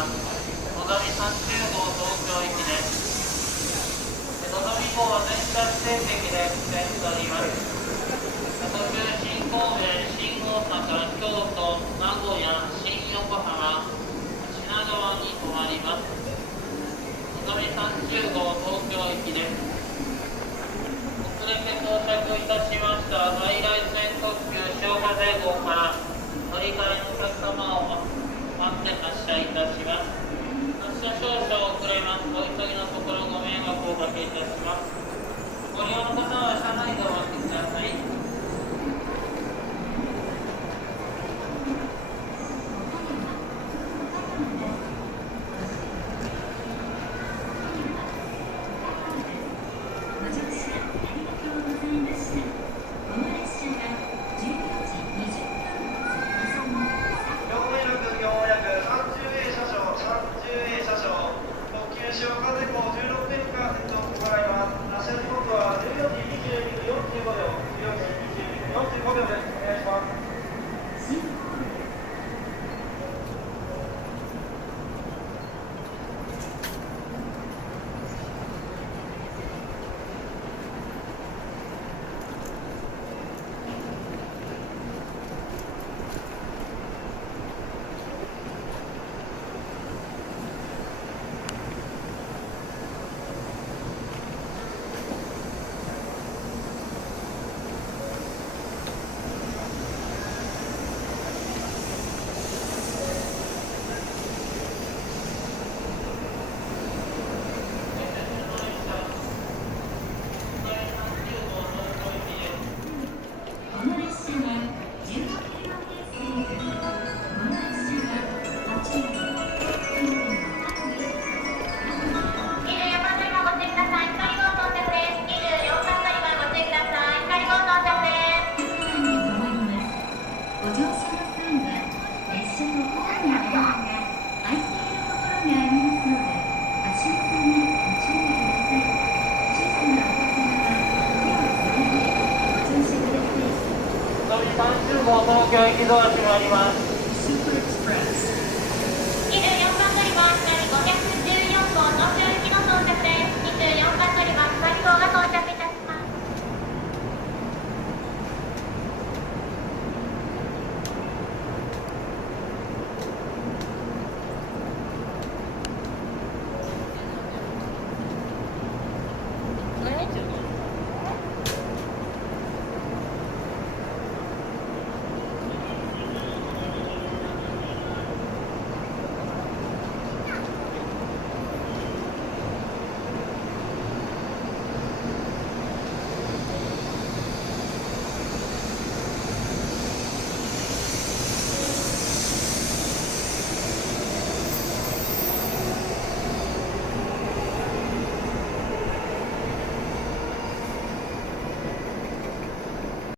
はのぞみ30号東京行きです。のぞみ号は全車指定席で運転しております。途中新神戸、新大阪、京都、名古屋、新横浜、品川に停まります。のぞみ30号東京行きです。遅れて到着いたしました在来線特急潮風号から乗り換えのお客様を待って発車いたします。発車少々遅れます。お急ぎのところご迷惑をおかけいたします。ご利用の方は車内でお待ちください。30号東京行きドア閉まります。